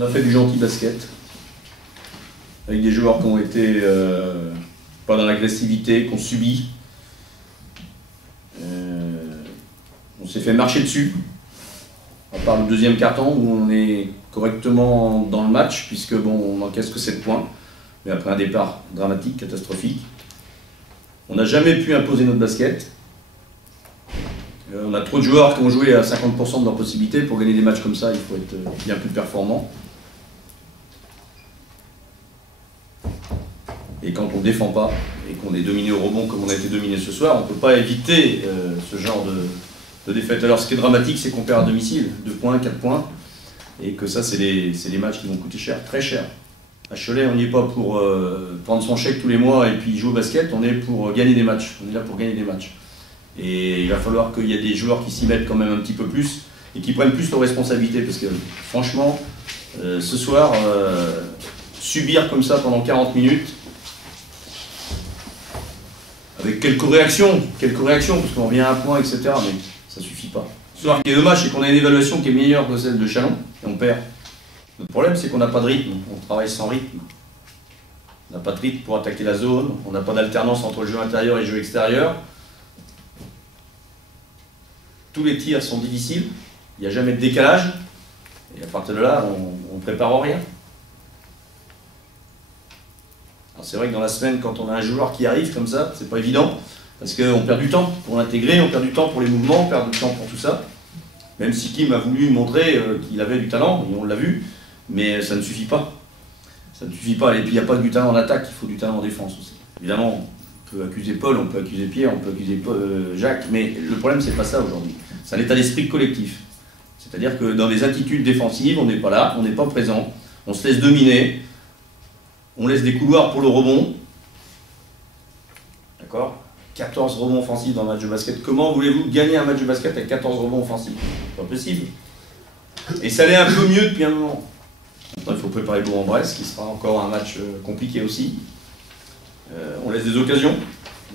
On a fait du gentil basket, avec des joueurs qui ont été pas dans l'agressivité, qui ont subi. On s'est fait marcher dessus, à part le deuxième carton où on est correctement dans le match, puisque bon, on encaisse que 7 points, mais après un départ dramatique, catastrophique. On n'a jamais pu imposer notre basket. On a trop de joueurs qui ont joué à 50% de leurs possibilités. Pour gagner des matchs comme ça, il faut être bien plus performant. Et quand on ne défend pas, et qu'on est dominé au rebond comme on a été dominé ce soir, on ne peut pas éviter ce genre de défaite. Alors ce qui est dramatique, c'est qu'on perd à domicile, 2 points, 4 points, et que ça, c'est les matchs qui vont coûter cher, très cher. À Cholet, on n'y est pas pour prendre son chèque tous les mois et puis jouer au basket, on est pour gagner des matchs. On est là pour gagner des matchs. Et il va falloir qu'il y ait des joueurs qui s'y mettent quand même un petit peu plus et qui prennent plus leurs responsabilités, parce que franchement, ce soir, subir comme ça pendant 40 minutes, avec quelques réactions, parce qu'on revient à un point, etc., mais ça suffit pas. Ce soir, ce qui est dommage, c'est qu'on a une évaluation qui est meilleure que celle de Chalon, et on perd. Notre problème, c'est qu'on n'a pas de rythme, on travaille sans rythme. On n'a pas de rythme pour attaquer la zone, on n'a pas d'alternance entre le jeu intérieur et le jeu extérieur. Tous les tirs sont difficiles, il n'y a jamais de décalage, et à partir de là, on ne prépare rien. Alors c'est vrai que dans la semaine, quand on a un joueur qui arrive comme ça, c'est pas évident, parce qu'on perd du temps pour l'intégrer, on perd du temps pour les mouvements, on perd du temps pour tout ça. Même si Kim a voulu montrer qu'il avait du talent, et on l'a vu, mais ça ne suffit pas. Ça ne suffit pas, et puis il n'y a pas que du talent en attaque, il faut du talent en défense aussi. Évidemment, on peut accuser Paul, on peut accuser Pierre, on peut accuser Jacques, mais le problème, c'est pas ça aujourd'hui. C'est un état d'esprit collectif. C'est-à-dire que dans les attitudes défensives, on n'est pas là, on n'est pas présent, on se laisse dominer, on laisse des couloirs pour le rebond. D'accord ? 14 rebonds offensifs dans un match de basket. Comment voulez-vous gagner un match de basket avec 14 rebonds offensifs ? C'est pas possible. Et ça allait un peu mieux depuis un moment. Maintenant, il faut préparer Bourg-en-Bresse, qui sera encore un match compliqué aussi. On laisse des occasions.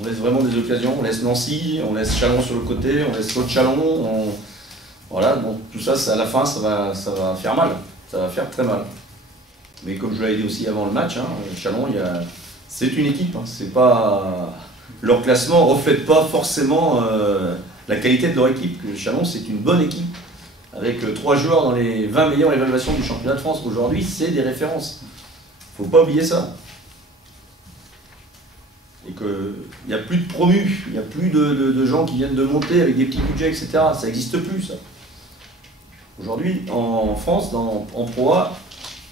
On laisse vraiment des occasions. On laisse Nancy, on laisse Chalon sur le côté, on laisse l'autre Chalon. Voilà, bon, tout ça, à la fin, ça va faire mal. Ça va faire très mal. Mais comme je l'avais dit aussi avant le match, hein, Chalon, c'est une équipe. Hein, c'est pas... Leur classement ne reflète pas forcément la qualité de leur équipe. Chalon, c'est une bonne équipe. Avec 3 joueurs dans les 20 meilleures évaluations du championnat de France. Aujourd'hui, c'est des références. Il ne faut pas oublier ça. Et qu'il n'y a plus de promus, il n'y a plus de gens qui viennent de monter avec des petits budgets, etc. Ça n'existe plus, ça. Aujourd'hui, en France, en Pro A,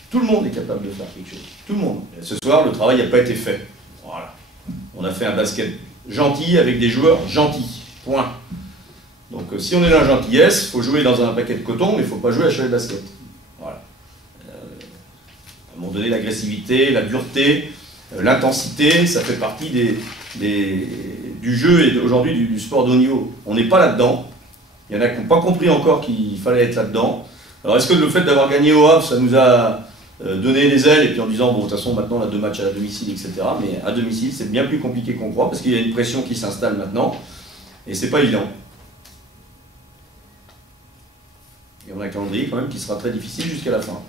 tout le monde est capable de faire quelque chose. Tout le monde. Et ce soir, le travail n'a pas été fait. Voilà. On a fait un basket gentil avec des joueurs gentils. Point. Donc si on est dans la gentillesse, il faut jouer dans un paquet de coton, mais il ne faut pas jouer à Cholet Basket. Voilà. À un moment donné, l'agressivité, la dureté, l'intensité, ça fait partie du jeu et aujourd'hui du sport de haut niveau. On n'est pas là-dedans. Il y en a qui n'ont pas compris encore qu'il fallait être là-dedans. Alors est-ce que le fait d'avoir gagné au Havre, ça nous a donné les ailes, et puis en disant, bon, de toute façon, maintenant on a 2 matchs à domicile, etc. Mais à domicile, c'est bien plus compliqué qu'on croit, parce qu'il y a une pression qui s'installe maintenant, et c'est pas évident. Et on a un calendrier quand même qui sera très difficile jusqu'à la fin.